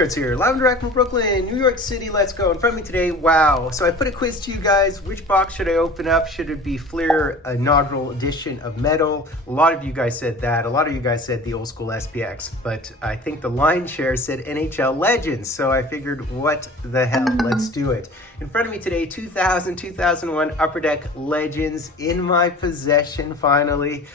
Fultoncards here, live and direct from Brooklyn, New York City. Let's go. In front of me today, wow. So I put a quiz to you guys. Which box should I open up? Should it be Fleer inaugural edition of Metal? A lot of you guys said that. A lot of you guys said the old school SPX, but I think the line share said NHL Legends. So I figured, what the hell? Let's do it. In front of me today, 2000-2001 Upper Deck Legends in my possession finally.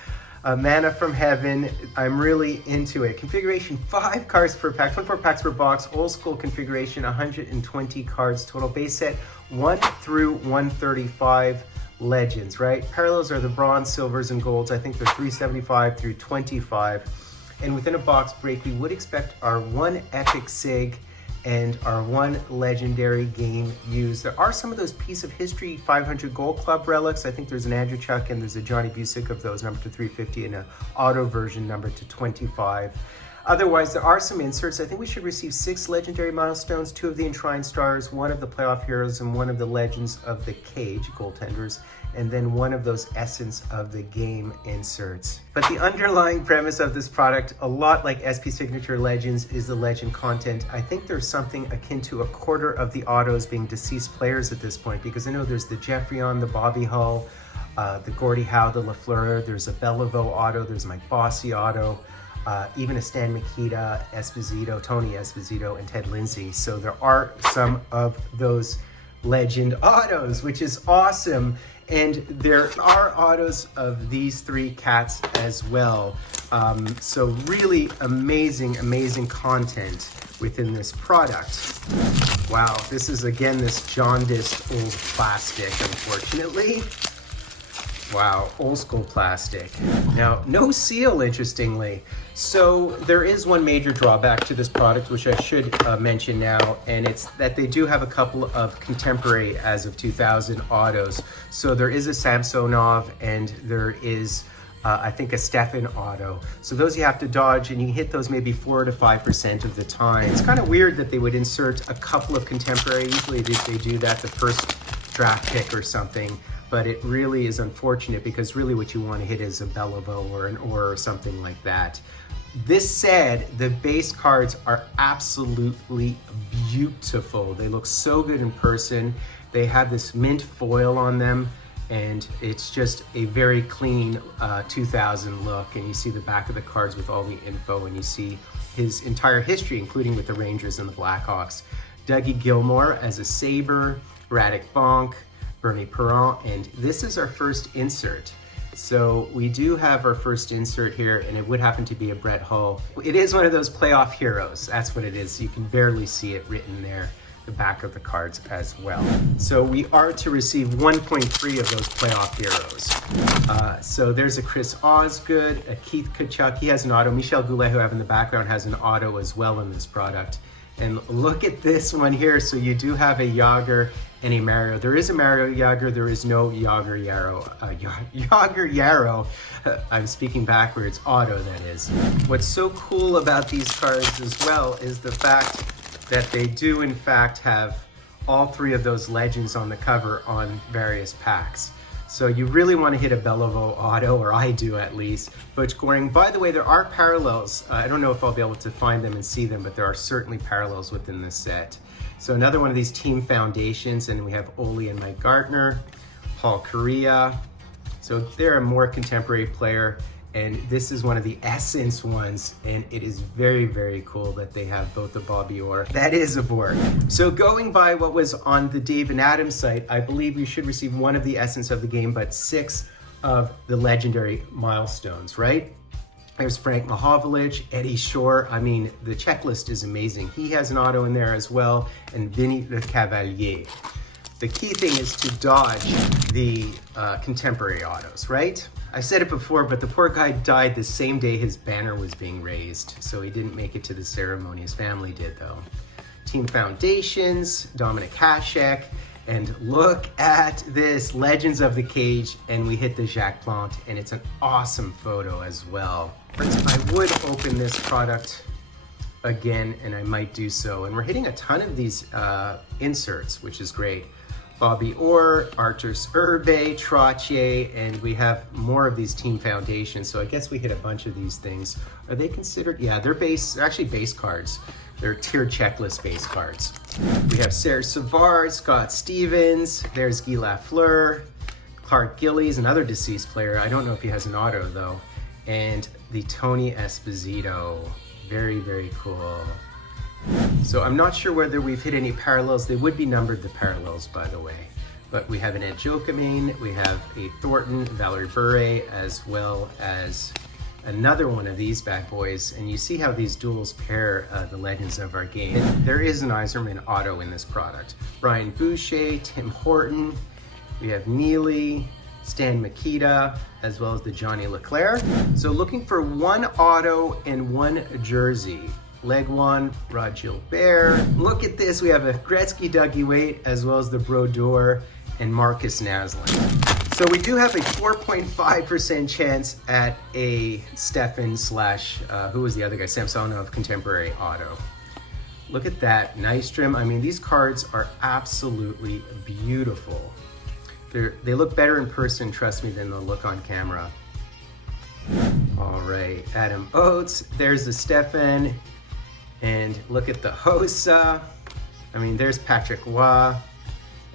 Mana from Heaven. I'm really into it. Configuration 5 cards per pack, 24 packs per box. Old school configuration, 120 cards total. Base set 1 through 135 Legends, right? Parallels are the bronze, silvers, and golds. I think they're 375 through 25. And within a box break, we would expect our 1 epic sig and our 1 legendary game used. There are some of those Piece of History 500 Gold Club relics. I think there's an Andrew Chuck and there's a Johnny Busick of those, numbered to 350, and an auto version numbered to 25. Otherwise, there are some inserts. I think we should receive 6 legendary milestones, 2 of the Enshrined Stars, 1 of the Playoff Heroes, and 1 of the Legends of the Cage goaltenders, and then 1 of those Essence of the Game inserts. But the underlying premise of this product, a lot like SP Signature Legends, is the legend content. I think there's something akin to a quarter of the autos being deceased players at this point, because I know there's the Jeffrey on, the Bobby Hull, the Gordie Howe, the Lafleur, there's a Beliveau auto, there's Mike Bossy auto, even a Stan Mikita, Esposito, Tony Esposito, and Ted Lindsay. So there are some of those legend autos, which is awesome. And there are autos of these 3 cats as well. So really amazing, amazing content within this product. Wow, this is again this jaundiced old plastic, unfortunately. Wow, old school plastic. Now, no seal, interestingly. So there is one major drawback to this product, which I should mention now, and it's that they do have a couple of contemporary as of 2000 autos. So there is a Samsonov and there is, I think, a Stefan auto. So those you have to dodge, and you hit those maybe 4 to 5% of the time. It's kind of weird that they would insert a couple of contemporary. Usually they do that the first draft pick or something. But it really is unfortunate, because really what you want to hit is a Beliveau or an Ore or something like that. This said, the base cards are absolutely beautiful. They look so good in person. They have this mint foil on them, and it's just a very clean 2000 look. And you see the back of the cards with all the info, and you see his entire history, including with the Rangers and the Blackhawks. Dougie Gilmour as a Sabre, Radek Bonk, Bernie Perron, and this is our first insert. So we do have our first insert here, and it would happen to be a Brett Hull. It is one of those playoff heroes. That's what it is. You can barely see it written there, the back of the cards as well. So we are to receive 1.3 of those playoff heroes. So there's a Chris Osgood, a Keith Tkachuk. He has an auto. Michel Goulet, who I have in the background, has an auto as well in this product. And look at this one here. So you do have a Yager and a Mario. There is a Mario Yager, there is no Yager Yarrow. Yager Yarrow, I'm speaking backwards, auto that is. What's so cool about these cards as well is the fact that they do in fact have all 3 of those legends on the cover on various packs. So you really want to hit a Beliveau auto, or I do at least. Butch Goring, by the way, there are parallels. I don't know if I'll be able to find them and see them, but there are certainly parallels within this set. So another one of these team foundations, and we have Ole and Mike Gardner, Paul Correa. So they're a more contemporary player, and this is one of the Essence ones, and it is very, very cool that they have both the Bobby Orr. That is a Borg. So going by what was on the Dave and Adam site, I believe you should receive 1 of the Essence of the Game, but 6 of the legendary milestones, right? There's Frank Mahovlich, Eddie Shore. I mean, the checklist is amazing. He has an auto in there as well, and Vinny Le Cavalier. The key thing is to dodge the contemporary autos, right? I said it before, but the poor guy died the same day his banner was being raised, so he didn't make it to the ceremony. His family did, though. Team Foundations, Dominic Hasek, and look at this, Legends of the Cage, and we hit the Jacques Plante, and it's an awesome photo as well. I would open this product again, and I might do so. And we're hitting a ton of these inserts, which is great. Bobby Orr, Arturs Urbe, Trottier, and we have more of these team foundations. So I guess we hit a bunch of these things. Are they considered? Yeah, they're actually base cards. They're tiered checklist base cards. We have Serge Savard, Scott Stevens, there's Guy Lafleur, Clark Gillies, another deceased player. I don't know if he has an auto though. And the Tony Esposito. Very, very cool. So I'm not sure whether we've hit any parallels. They would be numbered, the parallels, by the way. But we have an Ed Jokamain, we have a Thornton, Valerie Bure, as well as another one of these bad boys. And you see how these duels pair the legends of our game. There is an Yzerman auto in this product. Brian Boucher, Tim Horton, we have Neely, Stan Mikita, as well as the Johnny Leclerc. So looking for one auto and one jersey. Leg one, Rod Gilbert. Look at this, we have a Gretzky Dougie Weight, as well as the Brodeur and Marcus Naslund. So we do have a 4.5% chance at a Stefan slash, who was the other guy? Samsonov Contemporary Auto. Look at that, Nystrom. I mean, these cards are absolutely beautiful. They look better in person, trust me, than they'll look on camera. All right, Adam Oates, there's the Stefan, and look at the Hossa. I mean, there's Patrick Roy,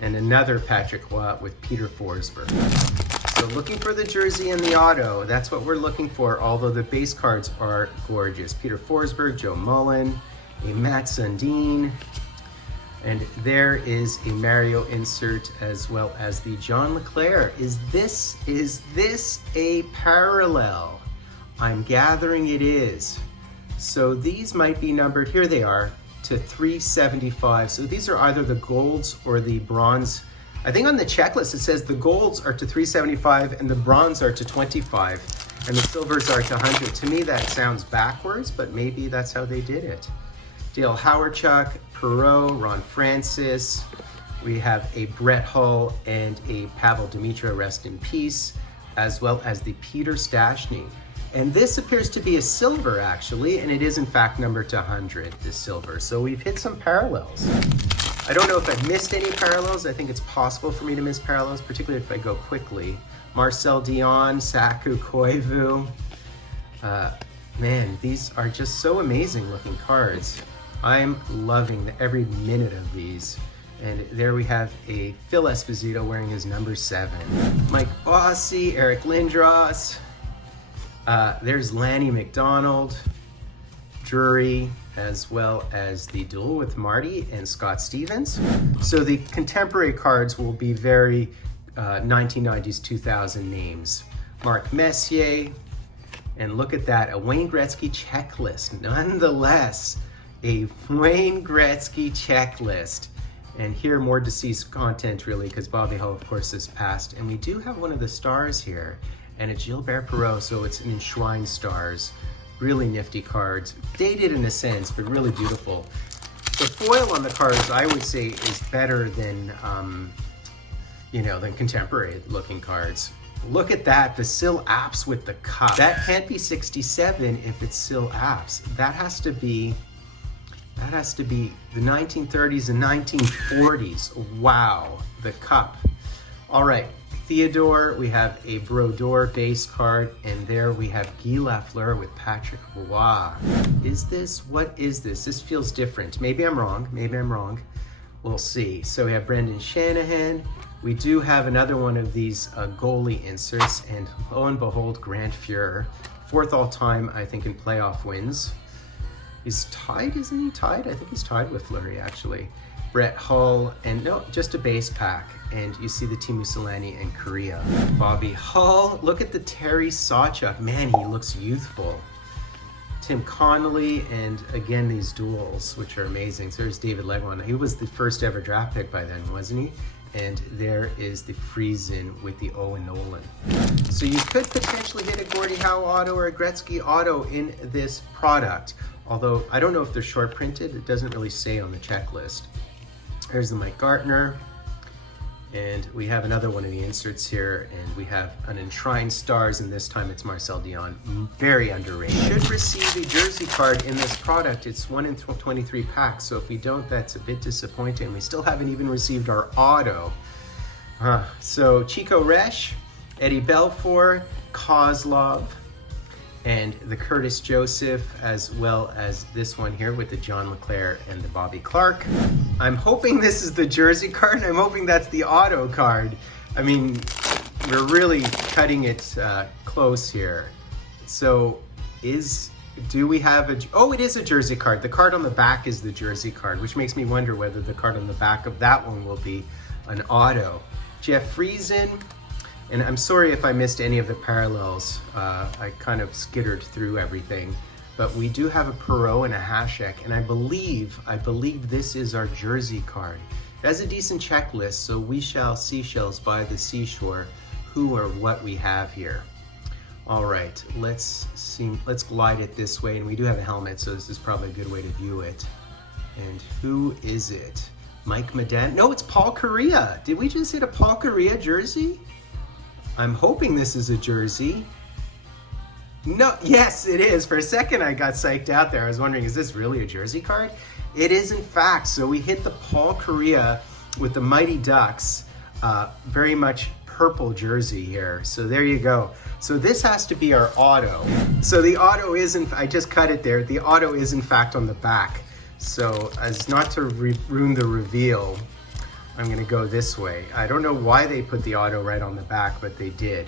and another Patrick Roy with Peter Forsberg. So looking for the jersey and the auto, that's what we're looking for, although the base cards are gorgeous. Peter Forsberg, Joe Mullen, a Matt Sundin, and there is a Mario insert, as well as the John Leclerc. Is this a parallel? I'm gathering it is. So these might be numbered, here they are, to 375. So these are either the golds or the bronze. I think on the checklist it says the golds are to 375 and the bronze are to 25 and the silvers are to 100. To me that sounds backwards, but maybe that's how they did it. Dale Howardchuk, Perot, Ron Francis. We have a Brett Hull and a Pavel Demitra, rest in peace, as well as the Peter Stastny. And this appears to be a silver actually, and it is in fact numbered to 100, this silver. So we've hit some parallels. I don't know if I've missed any parallels. I think it's possible for me to miss parallels, particularly if I go quickly. Marcel Dion, Saku Koivu. Man, these are just so amazing looking cards. I'm loving every minute of these. And there we have a Phil Esposito wearing his number 7. Mike Bossy, Eric Lindros. There's Lanny McDonald, Drury, as well as the duel with Marty and Scott Stevens. So the contemporary cards will be very 1990s, 2000 names. Mark Messier, and look at that, a Wayne Gretzky checklist, nonetheless. A Wayne Gretzky checklist. And here more deceased content really, because Bobby Hull of course is passed. And we do have one of the stars here, and it's Gilbert Perot, so it's an enshrined stars. Really nifty cards, dated in a sense, but really beautiful. The foil on the cards I would say is better than, than contemporary looking cards. Look at that, the Sil Apps with the cup. That can't be 67 if it's Sil Apps. That has to be the 1930s and 1940s. Wow, the cup. All right, Theodore, we have a Brodeur base card, and there we have Guy Lafleur with Patrick Roy. What is this? This feels different. Maybe I'm wrong. We'll see. So we have Brendan Shanahan. We do have another one of these goalie inserts, and lo and behold, Grant Fuhrer. 4th all time, I think, in playoff wins. He's tied, isn't he tied? I think he's tied with Fleury, actually. Brett Hull, and no, just a base pack. And you see the Teemu Selanne and Korea. Bobby Hull, look at the Terry Sawchuk. Man, he looks youthful. Tim Connolly, and again, these duels, which are amazing. So there's David Legwand. He was the first ever draft pick by then, wasn't he? And there is the Friesen with the Owen Nolan. So you could potentially hit a Gordie Howe auto or a Gretzky auto in this product. Although I don't know if they're short printed, it doesn't really say on the checklist. There's the Mike Gartner, and we have another one of the inserts here, and we have an Enshrined Stars, and this time it's Marcel Dion, very underrated. Should receive a jersey card in this product. It's 1 in 23 packs, so if we don't, that's a bit disappointing. We still haven't even received our auto. So Chico Resch, Eddie Belfour, Kozlov, and the Curtis Joseph, as well as this one here with the John LeClair and the Bobby Clark. I'm hoping this is the jersey card, and I'm hoping that's the auto card. I mean, we're really cutting it close here. So do we have oh, it is a jersey card. The card on the back is the jersey card, which makes me wonder whether the card on the back of that one will be an auto. Jeff Friesen. And I'm sorry if I missed any of the parallels. I kind of skittered through everything. But we do have a Perot and a Hasek, and I believe this is our jersey card. It has a decent checklist, so we shall seashells by the seashore who or what we have here. All right, let's glide it this way, and we do have a helmet, so this is probably a good way to view it. And who is it? Mike Madan? No, it's Paul Kariya. Did we just hit a Paul Kariya jersey? I'm hoping this is a jersey. No, yes, it is. For a second, I got psyched out there. I was wondering, is this really a jersey card? It is, in fact. So we hit the Paul Kariya with the Mighty Ducks, very much purple jersey here. So there you go. So this has to be our auto. So the auto isn't, I just cut it there. The auto is, in fact, on the back. So as not to ruin the reveal, I'm gonna go this way. I don't know why they put the auto right on the back, but they did.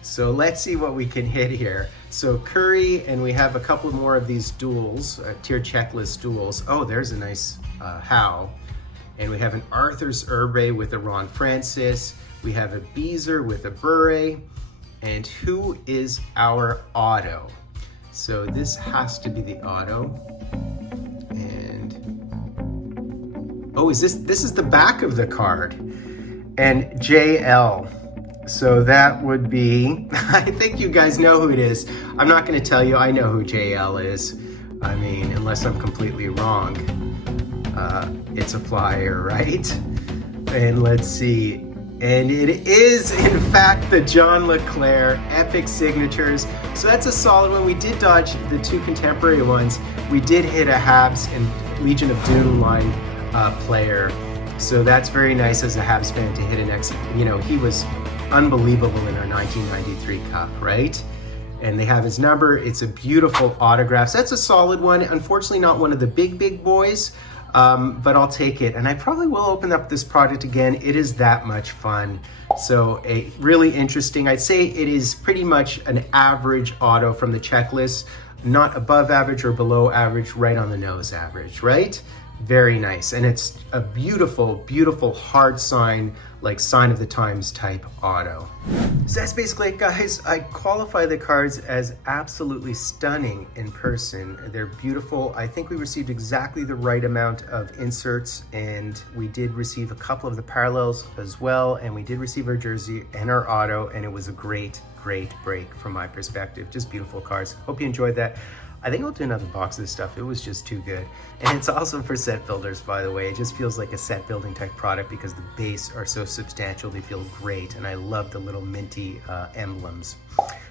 So let's see what we can hit here. So Curry, and we have a couple more of these duels, tier checklist duels. Oh, there's a nice Howe. And we have an Arthur's Herbe with a Ron Francis. We have a Beezer with a Bure. And who is our auto? So this has to be the auto. Oh, this is the back of the card, and JL. So that would be, I think you guys know who it is. I'm not gonna tell you, I know who JL is. I mean, unless I'm completely wrong. It's a flyer, right? And let's see. And it is, in fact, the John LeClair Epic Signatures. So that's a solid one. We did dodge the two contemporary ones. We did hit a Habs and Legion of Doom line player. So that's very nice as a Habs fan to hit an he was unbelievable in our 1993 Cup, right? And they have his number. It's a beautiful autograph. So that's a solid one. Unfortunately, not one of the big boys, but I'll take it. And I probably will open up this product again. It is that much fun. So a really interesting, I'd say it is pretty much an average auto from the checklist, not above average or below average, right on the nose average, right? Very nice. And it's a beautiful, beautiful hard sign, like sign of the times type auto. So that's basically it, guys. I qualify the cards as absolutely stunning in person. They're beautiful. I think we received exactly the right amount of inserts, and we did receive a couple of the parallels as well, and we did receive our jersey and our auto, and it was a great break from my perspective. Just beautiful cards. Hope you enjoyed that. I think I'll do another box of this stuff. It was just too good. And it's also for set builders, by the way. It just feels like a set building type product because the base are so substantial. They feel great. And I love the little minty emblems.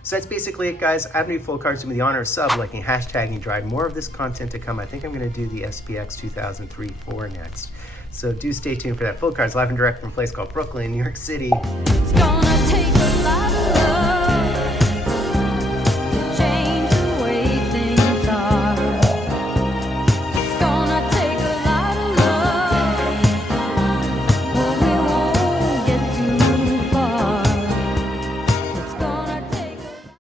So that's basically it, guys. I have any full cards. Do me the honor of sub-liking, hashtagging, drive. More of this content to come. I think I'm going to do the SPX 2003-4 next. So do stay tuned for that. Full cards live and direct from a place called Brooklyn, New York City. It's gonna take a lot.